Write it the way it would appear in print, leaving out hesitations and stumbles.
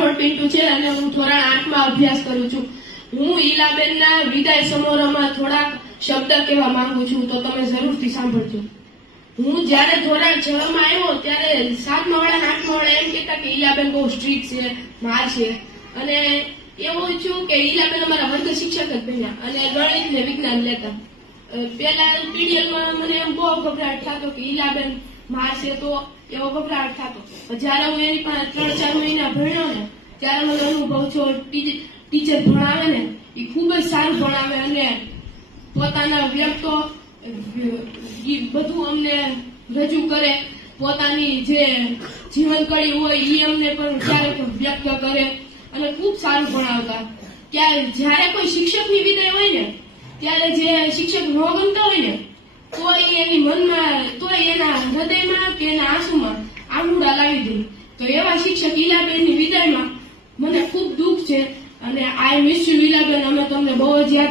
રાઠોડ પિન્ટુ છે અને હું ધોરણ 8 માં અભ્યાસ કરું છું. હું ઈલાબેનના વિદાય સમારોહમાં થોડાક શબ્દ કહેવા માંગુ છું, તો તમે જરૂરથી સાંભળજો. હું જયારે ધોરણ 6 માં આવ્યો ત્યારે 7મા વાળા 8મા વાળા એમ કહેતા કે ઈલાબેન બહુ સ્ટ્રીક્ટ છે, મારશે. અને એવું છું કે ઈલાબેન અમારા વર્ગ શિક્ષક જ બન્યા અને ગણિત ને વિજ્ઞાન લેતા. પેલા પીડીએલમાં મને એમ બહુ ગભરાટ થતો કે ઈલાબેન મારશે, તો એવો ગભરાટ થતો. જયારે હું એની પાસે 3-4 મહિના ભણ્યો ને ત્યારે મને અનુભવ છો ટીચર ભણાવે ને એ ખૂબ જ સારું ભણાવે અને પોતાના વ્યક્તો બધું અમને રજૂ કરે. પોતાની જે જીવનકળી હોય એ અમને પણ ક્યારેક વ્યક્ત કરે અને ખૂબ સારું ભણાવતા. જ્યારે કોઈ શિક્ષકની વિદાય હોય ને ત્યારે જે શિક્ષક ન ગમતા હોય ને તો એની મનમાં તો એના હૃદયમાં કે એના આંસુમાં આંગુડા લાવી દે. તો એવા શિક્ષક ઈલાબેનની વિદાયમાં મને ખૂબ દુઃખ છે અને આઈ મિસ યુ ઈલાબેન. અમે તમને બહુ જ યાદ